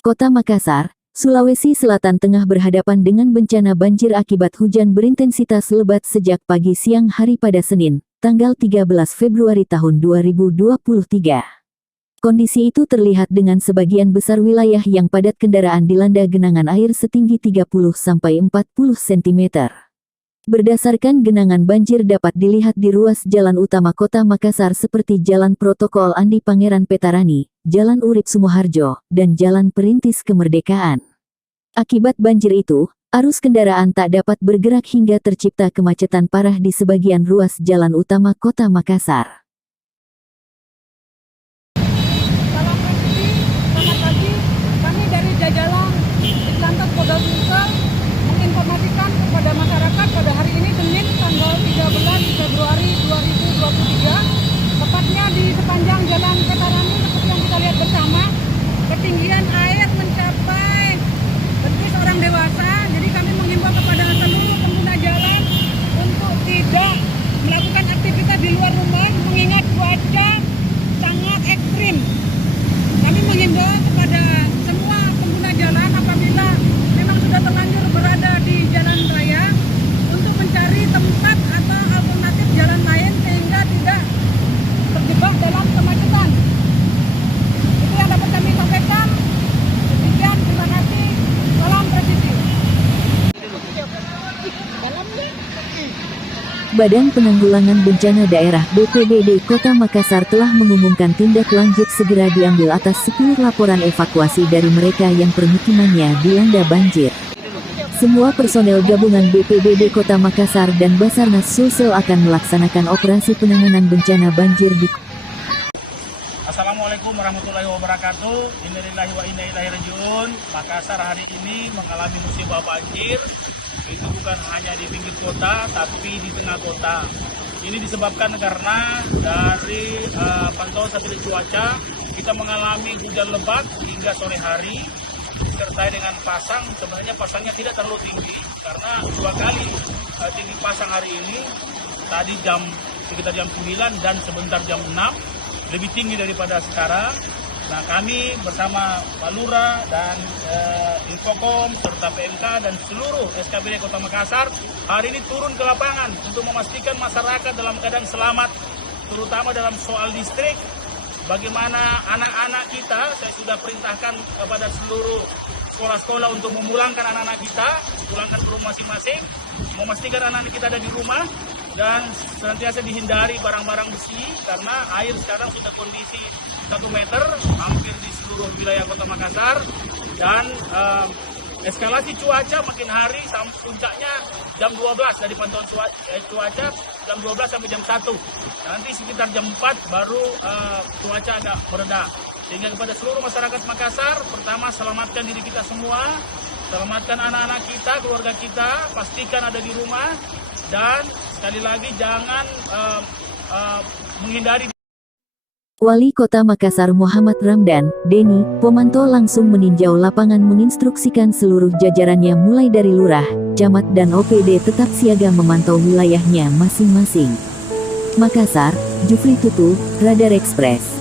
Kota Makassar, Sulawesi Selatan tengah berhadapan dengan bencana banjir akibat hujan berintensitas lebat sejak pagi siang hari pada Senin, tanggal 13 Februari tahun 2023. Kondisi itu terlihat dengan sebagian besar wilayah yang padat kendaraan dilanda genangan air setinggi 30-40 cm. Berdasarkan genangan banjir dapat dilihat di ruas jalan utama Kota Makassar seperti Jalan Protokol Andi Pangeran Petarani, Jalan Urip Sumoharjo, dan Jalan Perintis Kemerdekaan. Akibat banjir itu, arus kendaraan tak dapat bergerak hingga tercipta kemacetan parah di sebagian ruas jalan utama Kota Makassar. Salam Presidi, selamat pagi. Kami dari Jajalang Ditlantas Polda Sulsel menginformasikan kepada masyarakat pada hari ini Senin tanggal 13 Februari 2023, tepatnya di sepanjang Jalan Petarani seperti yang kita lihat bersama, ketinggian air mencapai lebih seorang dewasa. Jadi kami menghimbau kepada seluruh pengguna jalan untuk tidak melakukan aktivitas di luar rumah mengingat cuaca sangat ekstrim. Kami menghimbau kepada semua pengguna jalan apabila memang sudah terlanjur berada di jalan raya untuk mencari tempat atau alternatif jalan lain sehingga tidak terjebak dalam kemacetan. Itu yang dapat kami sampaikan. Demikian, terima kasih. Salam presisi. Badan Penanggulangan Bencana Daerah BPBD Kota Makassar telah mengumumkan tindak lanjut segera diambil atas 10 laporan evakuasi dari mereka yang permukimannya dilanda banjir. Semua personel gabungan BPBD Kota Makassar dan Basarnas Sulsel akan melaksanakan operasi penanganan bencana banjir di Assalamualaikum warahmatullahi wabarakatuh. Innalillahi wa inna ilaihi rajiun. Makassar hari ini mengalami musibah banjir. Itu bukan hanya di pinggir kota, tapi di tengah kota. Ini disebabkan karena dari pantauan satelit cuaca, kita mengalami hujan lebat hingga sore hari, disertai dengan pasang. Sebenarnya pasangnya tidak terlalu tinggi, karena 2 kali tinggi pasang hari ini, tadi sekitar jam 9 dan sebentar jam 6, lebih tinggi daripada sekarang. Nah, kami bersama Pak Lurah dan Infokom serta PMK dan seluruh SKBD Kota Makassar hari ini turun ke lapangan untuk memastikan masyarakat dalam keadaan selamat, terutama dalam soal listrik. Bagaimana anak-anak kita, saya sudah perintahkan kepada seluruh sekolah-sekolah untuk memulangkan anak-anak kita, pulangkan ke rumah masing-masing, memastikan anak-anak kita ada di rumah, dan senantiasa dihindari barang-barang besi karena air sekarang sudah kondisi 1 meter hampir di seluruh wilayah Kota Makassar, dan eskalasi cuaca makin hari sampai puncaknya jam 12 dari pantauan cuaca jam 12 sampai jam 1. Nanti sekitar jam 4 baru cuaca agak mereda. Sehingga kepada seluruh masyarakat Makassar, pertama selamatkan diri kita semua, selamatkan anak-anak kita, keluarga kita, pastikan ada di rumah, dan sekali lagi jangan menghindari. Wali Kota Makassar Muhammad Ramdan, Deni, Pomanto langsung meninjau lapangan menginstruksikan seluruh jajarannya mulai dari lurah, camat dan OPD tetap siaga memantau wilayahnya masing-masing. Makassar, Jufri Tutu, Radar Express.